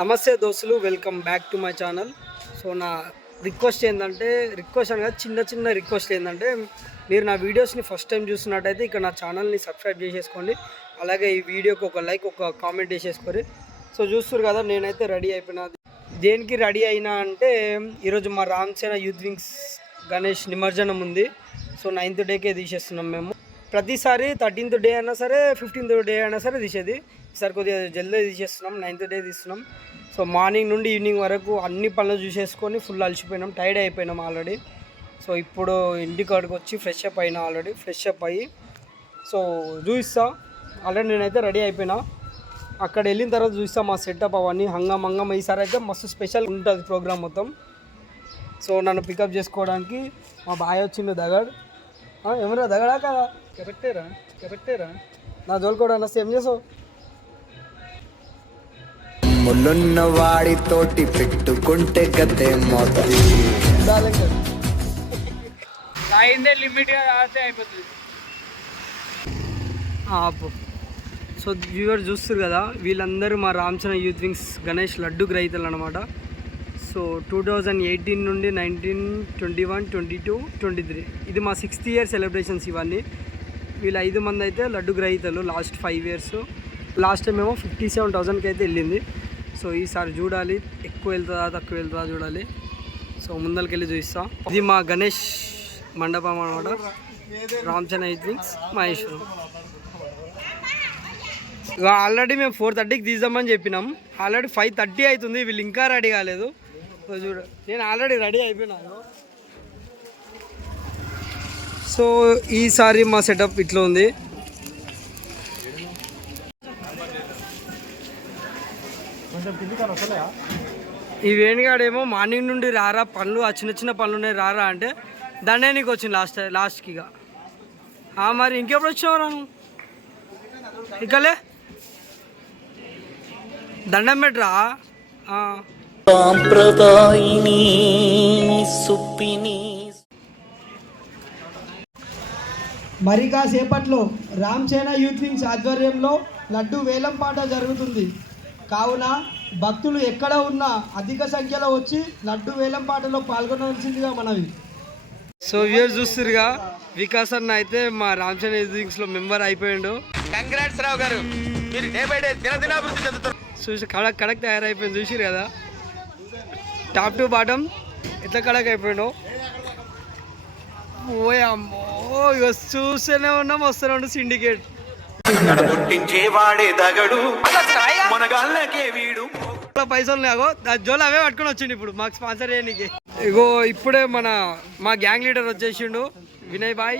నమస్తే దోస్తులు, welcome back to my channel. So నా రిక్వెస్ట్ ఏంటంటే, అనగా చిన్న రిక్వెస్ట్ ఏంటంటే, మీరు నా వీడియోస్ని ఫస్ట్ టైం చూస్తున్నట్టయితే ఇక్కడ నా ఛానల్ని సబ్స్క్రైబ్ చేసేసుకోండి. అలాగే ఈ వీడియోకి ఒక లైక్, ఒక కామెంట్ చేసేసుకోండి. సో చూస్తారు కదా, నేనైతే రెడీ అయిపోయినా. దేనికి రెడీ అయినా అంటే, ఈరోజు మా రామసేన యూత్ వింగ్స్ గణేష్ నిమజ్జనం ఉంది. సో 9th డేకే తీసేస్తున్నాం మేము. ప్రతిసారి 13th డే అయినా సరే, 15th డే అయినా సరే తీసేది. ఈసారి కొద్దిగా జల్దీ తీసేస్తున్నాం, 9th డే తీస్తున్నాం. సో మార్నింగ్ నుండి ఈవినింగ్ వరకు అన్ని పనులు చూసేసుకొని ఫుల్ అలసిపోయినాం, టైర్డ్ అయిపోయినాం ఆల్రెడీ. సో ఇప్పుడు ఇంటికాడికి వచ్చి ఫ్రెష్ అప్ అయినా, ఆల్రెడీ ఫ్రెష్ అప్ అయ్యి సో చూపిస్తా. ఆల్రెడీ నేనైతే రెడీ అయిపోయినా. అక్కడ వెళ్ళిన తర్వాత చూస్తా మా సెటప్ అవన్నీ హంగం. ఈసారి అయితే మస్తు స్పెషల్ ఉంటుంది ప్రోగ్రామ్ మొత్తం. సో నన్ను పికప్ చేసుకోవడానికి మా బాయ్ వచ్చిండు దగడ్. ఏమన్నా దగడా కదా కరెక్టేరా నా జోలుకోవడా సేమ్ చేసావు. ముళ్ళున్న వాడితోటి పెట్టుకుంటే గతే మోతది లిమిట్గా రాస్తే అయిపోతుంది. సో వ్యూవర్ చూస్తారు కదా, వీళ్ళందరూ మా రామచంద్ర యూత్ వింగ్స్ గణేష్ లడ్డు గ్రహీతలు అనమాట. సో 2018 నుండి 19, 21, 22, 23 ఇది మా 6th year సెలబ్రేషన్స్ ఇవన్నీ. వీళ్ళు 5 మంది అయితే లడ్డు గ్రహీతలు లాస్ట్ 5 years. లాస్ట్ టైం ఏమో 57,000కి అయితే వెళ్ళింది. సో ఈసారి చూడాలి, ఎక్కువ వెళ్తుందా తక్కువ వెళ్తుందా చూడాలి. సో ముందరికి వెళ్ళి చూపిస్తాం. ఇది మా గణేష్ మండపం అనమాట, Ramachandra youth wings Maheshwaram. Already మేము 4:30కి తీద్దామని చెప్పినాం. ఆల్రెడీ 5:30 అవుతుంది, వీళ్ళు ఇంకా రెడీ కాలేదు. చూడ, నేను ఆల్రెడీ రెడీ అయిపోయినాను. సో ఈసారి మా సెటప్ ఇట్లా ఉంది. ఈ వేణిగాడేమో మార్నింగ్ నుండి రారా, పనులు ఆ చిన్న పనులు ఉన్నాయి రారా అంటే దండే నీకు వచ్చింది లాస్ట్కి ఇక. మరి ఇంకెప్పుడు వచ్చావు రాను ఇకలే దండం పెట్టరా. మరి కాసేపట్లో రామసేన యూత్ వింగ్స్ ఆధ్వర్యంలో లడ్డు వేలం పాట జరుగుతుంది. కావున భక్తులు ఎక్కడ ఉన్నా అధిక సంఖ్యలో వచ్చి లడ్డు వేలం పాటలో పాల్గొనవలసిందిగా మనవి. సో వ్యూవర్స్ చూస్తురుగా, వికాస్ అన్న అయితే మా రామసేన యూత్ వింగ్స్ లో మెంబర్ అయిపోయిండు. కంగ్రాట్స్ రావు గారు, మీరు డే బై డే దినదినాభివృద్ధి చెందుతారు. చూసి కడక్ తయారైపోయింది, చూసిరు కదా టాప్ టు బాటమ్ ఎట్లా కడక్ అయిపోయాడు. ఓ అమ్మో, ఇక చూస్తూనే ఉన్నాం, వస్తూనే ఉండు సిండికేట్. పైసలు లేగో జోలు అవే పట్టుకొని వచ్చిండు ఇప్పుడు మాకు స్పాన్సర్ చేయడానికి. ఇగో ఇప్పుడే మా గ్యాంగ్ లీడర్ వచ్చేసిండు వినయ్ బాయ్.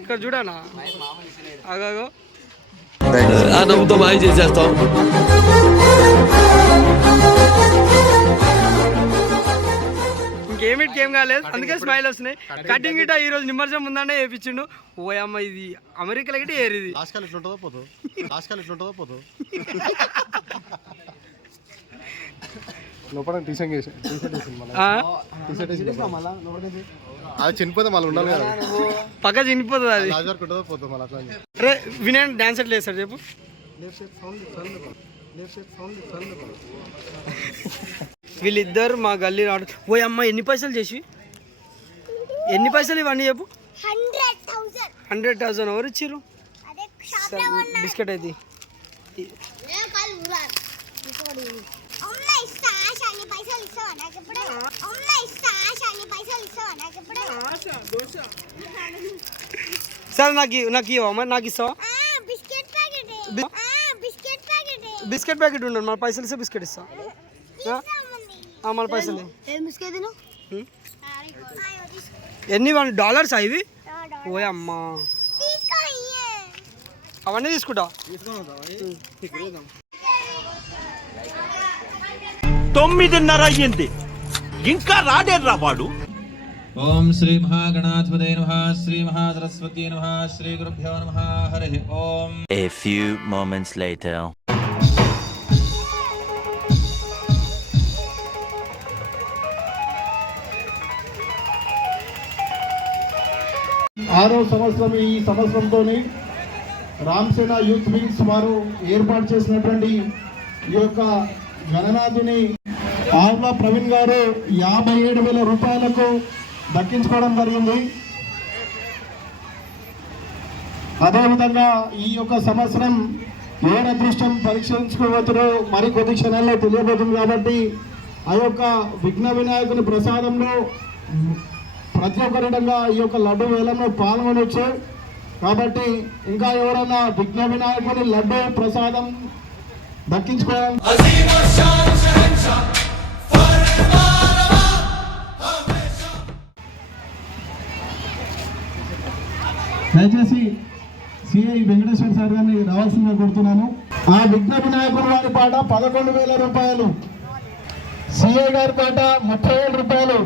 ఇక్కడ చూడనా అగో బాయ్ చేసేస్తాం. ఇంకేం కాలేదు, అందుకే స్మైల్ వస్తున్నాయి. కటింగ్ గిట్ట ఈ రోజు నిమజ్జనం ముందంటే వేయించిండు. ఓ అమ్మ, ఇది అమెరికాలో గిట్ట ఏరిది. పక్క చనిపోతుంది అది. అరే వినయ్ డాన్స్ ఎట్లా వేస్తాడు చెప్పు. వీళ్ళిద్దరు మా గల్లీ రాడు. ఓ అమ్మ, ఎన్ని పైసలు ఇవన్నీ చెప్పు. 100,000 ఎవరు ఇచ్చిర్రు? బిస్కెట్ అయితే సరే నాకు ఇవ్వ, నాకు ఇస్తావా? బిస్కెట్ ప్యాకెట్ ఉండదు, మన పైసలు ఇస్తే బిస్కెట్ ఇస్తా. మన పైసలు ఎన్ని $1 ఇవి? ఓ అమ్మా, అవన్నీ తీసుకుంటా. 9:30 అయ్యింది, ఇంకా రాడేర్రా వాడు. ఓం శ్రీ మహాగణాధిపతే నమః, శ్రీ మహాసరస్వతీ నమః, శ్రీ గురుభ్యో నమః. హరి ఓం. A few moments later. ఆరో సంవత్సరం. ఈ సంవత్సరంతో రామసేన యూత్ వింగ్స్ వారు ఏర్పాటు చేసినటువంటి ఈ యొక్క గణనాథుని ఆవుల ప్రవీణ్ గారు 57,000 రూపాయలకు దక్కించుకోవడం జరిగింది. అదేవిధంగా ఈ యొక్క సంవత్సరం ఏ అదృష్టం పరీక్షించుకోవచ్చునో మరి కొద్ది క్షణాల్లో తెలియబోతుంది. కాబట్టి ఆ యొక్క విఘ్న వినాయకుని ప్రసాదంలో ప్రతి ఒక్కరిడంగా ఈ యొక్క లడ్డు వేలంలో పాల్గొనవచ్చు. కాబట్టి ఇంకా ఎవరైనా విఘ్న వినాయకుని లడ్డు ప్రసాదం దక్కించుకోవాలి. దయచేసి సిఐ వెంకటేశ్వర సార్ గారిని రావాల్సిందిగా కోరుతున్నాను. ఆ విఘ్న వినాయకుడు వారి పాట 11,000 రూపాయలు, సిఐ గారి పాట 30,000 రూపాయలు.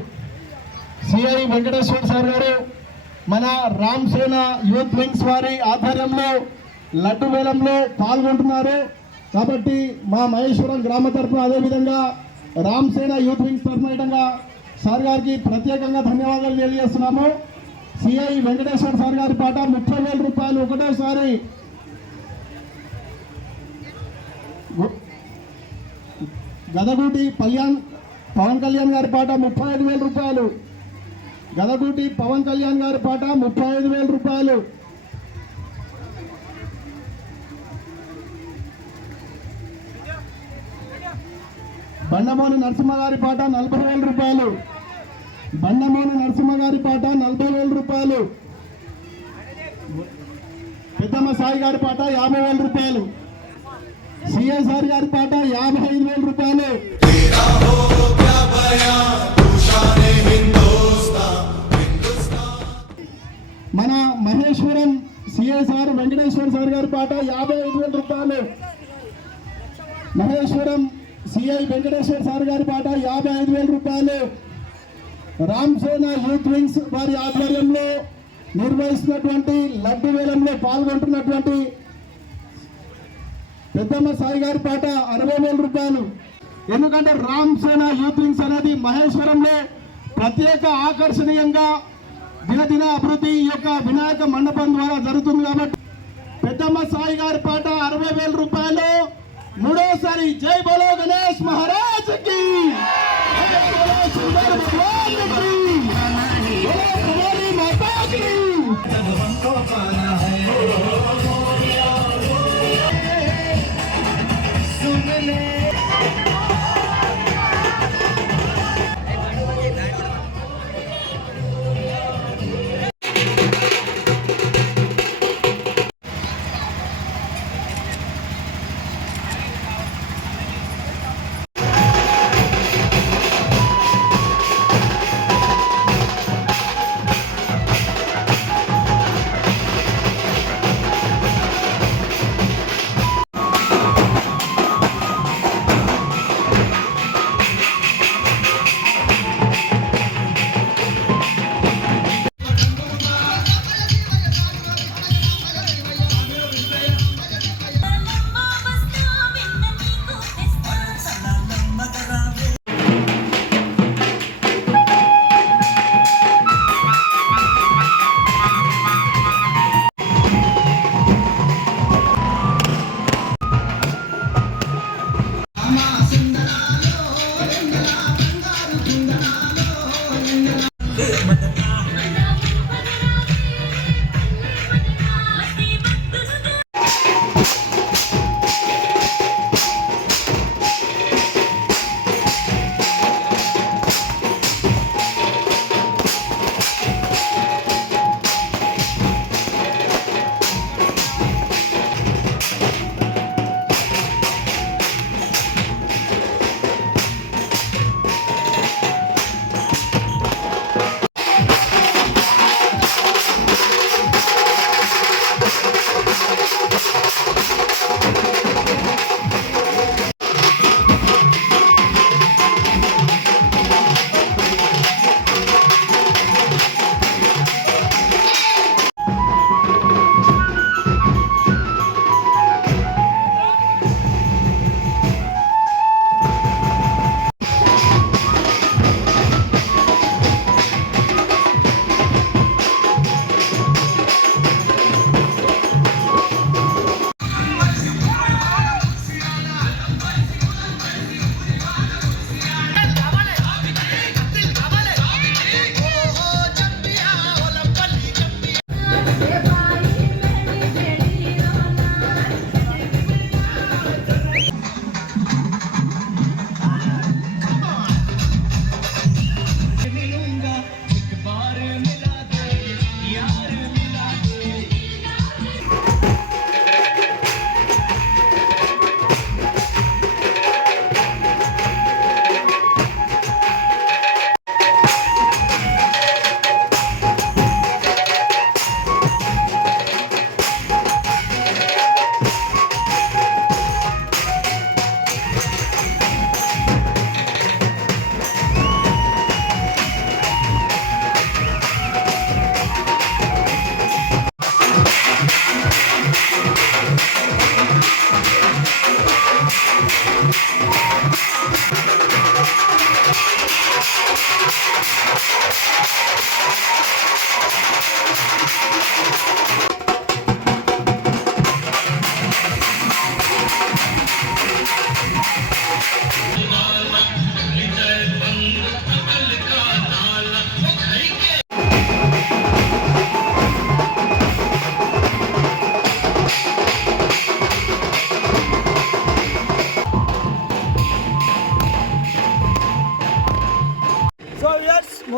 సిఐ వెంకటేశ్వర సార్ గారు మన రామ్ సేన యూత్ వింగ్స్ వారి ఆధ్వర్యంలో లడ్డు వేలంలో పాల్గొంటున్నారు. కాబట్టి మా మహేశ్వరం గ్రామ తరఫున అదేవిధంగా రామ్ సేన యూత్ వింగ్స్ తరఫున సార్ గారికి ప్రత్యేకంగా ధన్యవాదాలు తెలియజేస్తున్నాము. సిఐ వెంకటేశ్వర సార్ గారి పాట 30,000 రూపాయలు ఒకటేసారి. గదగూటి పవన్ కళ్యాణ్ గారి పాట 35,000 రూపాయలు. గదగూటి పవన్ కళ్యాణ్ గారి పాట 35,000 రూపాయలు. బండమోని నరసింహ గారి పాట 40,000 రూపాయలు. బండమోని నరసింహ గారి పాట 40,000 రూపాయలు. పెద్దమ్మ సాయి గారి పాట 50,000 రూపాయలు. సిఎస్ఆర్ గారి పాట 55,000 రూపాయలు. మన మహేశ్వరం సిఎస్ఆర్ వెంకటేశ్వర సార్ గారి పాట 55,000 రూపాయలు. మహేశ్వరం సిఐ వెంకటేశ్వర సార్ గారి పాట 55,000 రూపాయలు. రామ్ సేన యూత్ వింగ్స్ వారి ఆధ్వర్యంలో నిర్వహిస్తున్నటువంటి లడ్డు వేలంలో పాల్గొంటున్నటువంటి పెద్దమ్మ సాయి గారి పాట 60,000 రూపాయలు. ఎందుకంటే రామ్ సేన యూత్ వింగ్స్ అనేది మహేశ్వరంలో ప్రత్యేక ఆకర్షణీయంగా దినదిన అభివృద్ధి ఈ యొక్క వినాయక మండపం ద్వారా జరుగుతుంది. కాబట్టి పెద్దమ్మ సాయి గారి పాట 60,000 రూపాయలు. మూడోసారి జై బోలో గణేష్ మహారాజ్ కి, జై బోలో సుందర భగవాన్ కి, బోలో కుమారి మాతా కి.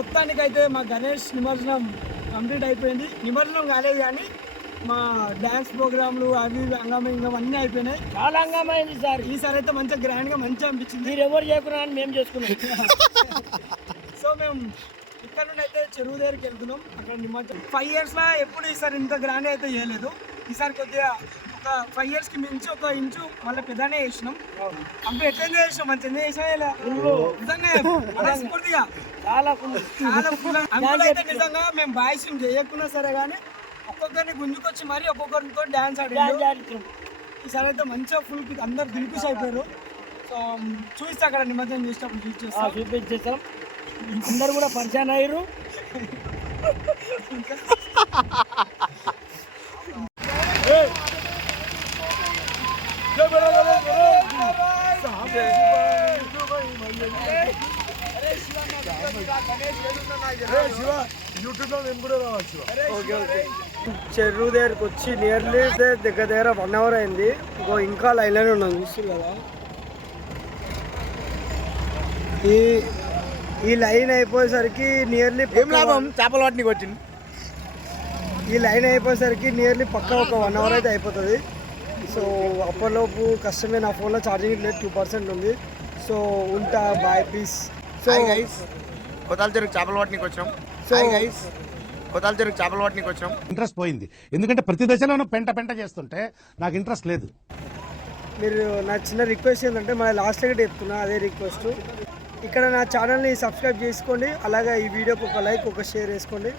మొత్తానికైతే మా గణేష్ నిమజ్జనం కంప్లీట్ అయిపోయింది. నిమజ్జనం కాలేదు కానీ మా డ్యాన్స్ ప్రోగ్రాంలు అవి అంగమంగం అన్నీ అయిపోయినాయి. చాలా అంగమైంది సార్. ఈసారి అయితే మంచిగా గ్రాండ్గా మంచిగా అనిపించింది. మీరు ఎవరు చేయకున్నా అని మేము చేసుకున్నాం. సో మేము ఇక్కడ నుండి అయితే చెరువు దగ్గరికి వెళ్తున్నాం. అక్కడ నిమజ్జనం 5 yearsలో ఎప్పుడు ఈసారి ఇంత గ్రాండ్ అయితే చేయలేదు. ఈసారి కొద్దిగా ఒక 5 yearsకి మించి ఒక ఇంచు మళ్ళీ పెద్దనే చేసినాం. అప్పుడు ఎట్లా చేసినాం, మంచి ఎంజాయ్ చేసినా నిజంగా మనస్ఫూర్తిగా చాలా చాలా full. అందులో అయితే నిజంగా మేము బాయ్స్ చేయకున్నా సరే కానీ ఒక్కొక్కరిని గుంజుకొచ్చి మరి ఒక్కొక్కరితో డ్యాన్స్ ఆడారు. ఈసారి అయితే మంచిగా ఫుల్ అందరు దిల్పిష్ అయిపోయారు. సో చూస్తే అక్కడ నిమజ్జనం చేసినప్పుడు చూపించేస్తాం. అందరు కూడా పరిచయం అయ్యారు. Okay okay. చెరువు దగ్గరకు వచ్చి నియర్లీ దగ్గర 1 hour అయింది. ఇంకా లైన్లోనే ఉన్నాం చూస్తుంది కదా. ఈ లైన్ అయిపోయేసరికి నియర్లీ చేపల వాటిని వచ్చింది. ఈ లైన్ అయిపోయేసరికి నియర్లీ పక్క ఒక 1 hour అయితే అయిపోతుంది. సో అప్పటిలోపు కష్టమే. నా ఫోన్లో ఛార్జింగ్ లేదు, 2% ఉంది. సో ఉంటా, బాయ్, పీస్. సో గైస్, కొత్తాల చెరుకు చేపల వాటికి వచ్చినాం. గైస్, కొత్తాల చెరుకు చేపల వాటికి వచ్చినాం. ఇంట్రెస్ట్ పోయింది, ఎందుకంటే ప్రతి దశలోనూ పెంట చేస్తుంటే నాకు ఇంట్రెస్ట్ లేదు. మీరు నా చిన్న రిక్వెస్ట్ ఏంటంటే మన లాస్ట్ దగ్గర చెప్తున్నా అదే రిక్వెస్ట్. ఇక్కడ నా ఛానల్ని సబ్స్క్రైబ్ చేసుకోండి. అలాగే ఈ వీడియోకి ఒక లైక్, ఒక షేర్ వేసుకోండి.